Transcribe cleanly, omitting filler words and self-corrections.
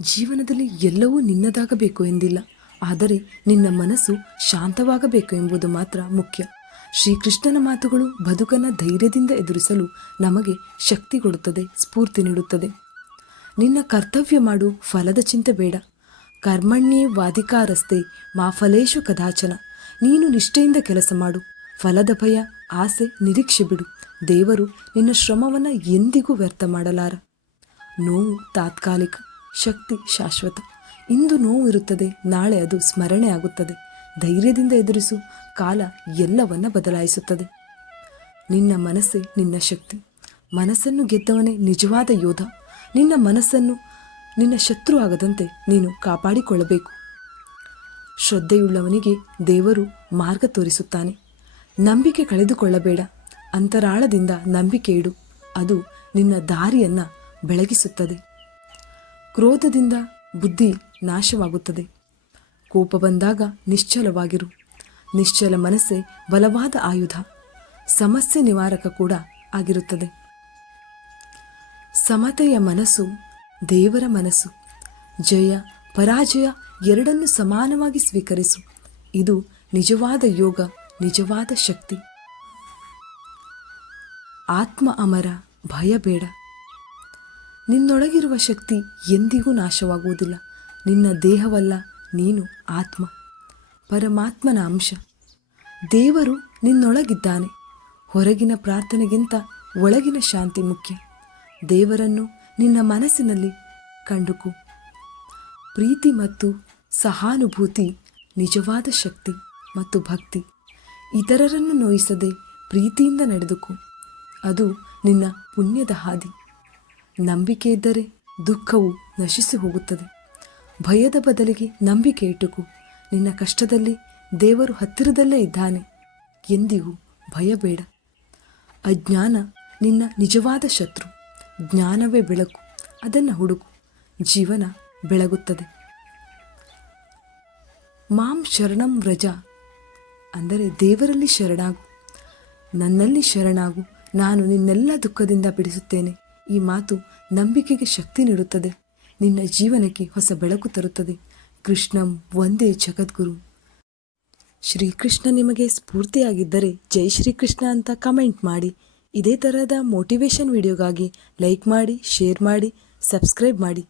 ಜೀವನದಲ್ಲಿ ಎಲ್ಲವೂ ನಿನ್ನದಾಗಬೇಕು ಎಂದಿಲ್ಲ, ಆದರೆ ನಿನ್ನ ಮನಸ್ಸು ಶಾಂತವಾಗಬೇಕು ಎಂಬುದು ಮಾತ್ರ ಮುಖ್ಯ. ಶ್ರೀಕೃಷ್ಣನ ಮಾತುಗಳು ಬದುಕನ್ನು ಧೈರ್ಯದಿಂದ ಎದುರಿಸಲು ನಮಗೆ ಶಕ್ತಿ ಕೊಡುತ್ತದೆ, ಸ್ಫೂರ್ತಿ ನೀಡುತ್ತದೆ. ನಿನ್ನ ಕರ್ತವ್ಯ ಮಾಡು, ಫಲದ ಚಿಂತೆ ಬೇಡ. ಕರ್ಮಣ್ಯೇ ವಾಧಿಕಾರಸ್ತೆ ಮಾ ಫಲೇಶು ಕದಾಚನ. ನೀನು ನಿಷ್ಠೆಯಿಂದ ಕೆಲಸ ಮಾಡು, ಫಲದ ಭಯ, ಆಸೆ, ನಿರೀಕ್ಷೆ ಬಿಡು. ದೇವರು ನಿನ್ನ ಶ್ರಮವನ್ನು ಎಂದಿಗೂ ವ್ಯರ್ಥ ಮಾಡಲಾರ. ನೋವು ತಾತ್ಕಾಲಿಕ, ಶಕ್ತಿ ಶಾಶ್ವತ. ಇಂದು ನೋವು ಇರುತ್ತದೆ, ನಾಳೆ ಅದು ಸ್ಮರಣೆ ಆಗುತ್ತದೆ. ಧೈರ್ಯದಿಂದ ಎದುರಿಸು, ಕಾಲ ಎಲ್ಲವನ್ನ ಬದಲಾಯಿಸುತ್ತದೆ. ನಿನ್ನ ಮನಸ್ಸೇ ನಿನ್ನ ಶಕ್ತಿ. ಮನಸ್ಸನ್ನು ಗೆದ್ದವನೇ ನಿಜವಾದ ಯೋಧ. ನಿನ್ನ ಮನಸ್ಸನ್ನು ನಿನ್ನ ಶತ್ರು ಆಗದಂತೆ ನೀನು ಕಾಪಾಡಿಕೊಳ್ಳಬೇಕು. ಶ್ರದ್ಧೆಯುಳ್ಳವನಿಗೆ ದೇವರು ಮಾರ್ಗ ತೋರಿಸುತ್ತಾನೆ. ನಂಬಿಕೆ ಕಳೆದುಕೊಳ್ಳಬೇಡ. ಅಂತರಾಳದಿಂದ ನಂಬಿಕೆ ಇಡು, ಅದು ನಿನ್ನ ದಾರಿಯನ್ನು ಬೆಳಗಿಸುತ್ತದೆ. ಕ್ರೋಧದಿಂದ ಬುದ್ಧಿ ನಾಶವಾಗುತ್ತದೆ. ಕೋಪ ಬಂದಾಗ ನಿಶ್ಚಲವಾಗಿರು. ನಿಶ್ಚಲ ಮನಸ್ಸೇ ಬಲವಾದ ಆಯುಧ, ಸಮಸ್ಯೆ ನಿವಾರಕ ಕೂಡ ಆಗಿರುತ್ತದೆ. ಸಮತೆಯ ಮನಸ್ಸು ದೇವರ ಮನಸ್ಸು. ಜಯ ಪರಾಜಯ ಎರಡನ್ನೂ ಸಮಾನವಾಗಿ ಸ್ವೀಕರಿಸು. ಇದು ನಿಜವಾದ ಯೋಗ, ನಿಜವಾದ ಶಕ್ತಿ. ಆತ್ಮ ಅಮರ, ಭಯ ಬೇಡ. ನಿನ್ನೊಳಗಿರುವ ಶಕ್ತಿ ಎಂದಿಗೂ ನಾಶವಾಗುವುದಿಲ್ಲ. ನಿನ್ನ ದೇಹವಲ್ಲ, ನೀನು ಆತ್ಮ, ಪರಮಾತ್ಮನ ಅಂಶ. ದೇವರು ನಿನ್ನೊಳಗಿದ್ದಾನೆ. ಹೊರಗಿನ ಪ್ರಾರ್ಥನೆಗಿಂತ ಒಳಗಿನ ಶಾಂತಿ ಮುಖ್ಯ. ದೇವರನ್ನು ನಿನ್ನ ಮನಸ್ಸಿನಲ್ಲಿ ಕಂಡುಕೋ. ಪ್ರೀತಿ ಮತ್ತು ಸಹಾನುಭೂತಿ ನಿಜವಾದ ಶಕ್ತಿ ಮತ್ತು ಭಕ್ತಿ. ಇತರರನ್ನು ನೋಯಿಸದೆ ಪ್ರೀತಿಯಿಂದ ನಡೆದುಕೋ, ಅದು ನಿನ್ನ ಪುಣ್ಯದ ಹಾದಿ. ನಂಬಿಕೆ ಇದ್ದರೆ ದುಃಖವು ನಶಿಸಿ ಹೋಗುತ್ತದೆ. ಭಯದ ಬದಲಿಗೆ ನಂಬಿಕೆ ಇಟ್ಟುಕೋ. ನಿನ್ನ ಕಷ್ಟದಲ್ಲಿ ದೇವರು ಹತ್ತಿರದಲ್ಲೇ ಇದ್ದಾನೆ. ಎಂದಿಗೂ ಭಯ ಬೇಡ. ಅಜ್ಞಾನ ನಿನ್ನ ನಿಜವಾದ ಶತ್ರು. ಜ್ಞಾನವೇ ಬೆಳಕು, ಅದನ್ನು ಹುಡುಕು, ಜೀವನ ಬೆಳಗುತ್ತದೆ. ಮಾಂ ಶರಣಂ ವ್ರಜ ಅಂದರೆ ದೇವರಲ್ಲಿ ಶರಣಾಗು. ನನ್ನಲ್ಲಿ ಶರಣಾಗು, ನಾನು ನಿನ್ನೆಲ್ಲ ದುಃಖದಿಂದ ಬಿಡಿಸುತ್ತೇನೆ. ಈ ಮಾತು ನಂಬಿಕೆಗೆ ಶಕ್ತಿ ನೀಡುತ್ತದೆ, ನಿನ್ನ ಜೀವನಕ್ಕೆ ಹೊಸ ಬೆಳಕು ತರುತ್ತದೆ. ಕೃಷ್ಣಂ ಒಂದೇ ಜಗದ್ಗುರು. ಶ್ರೀಕೃಷ್ಣ ನಿಮಗೆ ಸ್ಫೂರ್ತಿಯಾಗಿದ್ದರೆ ಜೈ ಶ್ರೀಕೃಷ್ಣ ಅಂತ ಕಮೆಂಟ್ ಮಾಡಿ. ಇದೇ ಥರದ ಮೋಟಿವೇಶನ್ ವಿಡಿಯೋಗಾಗಿ ಲೈಕ್ ಮಾಡಿ, ಶೇರ್ ಮಾಡಿ, ಸಬ್ಸ್ಕ್ರೈಬ್ ಮಾಡಿ.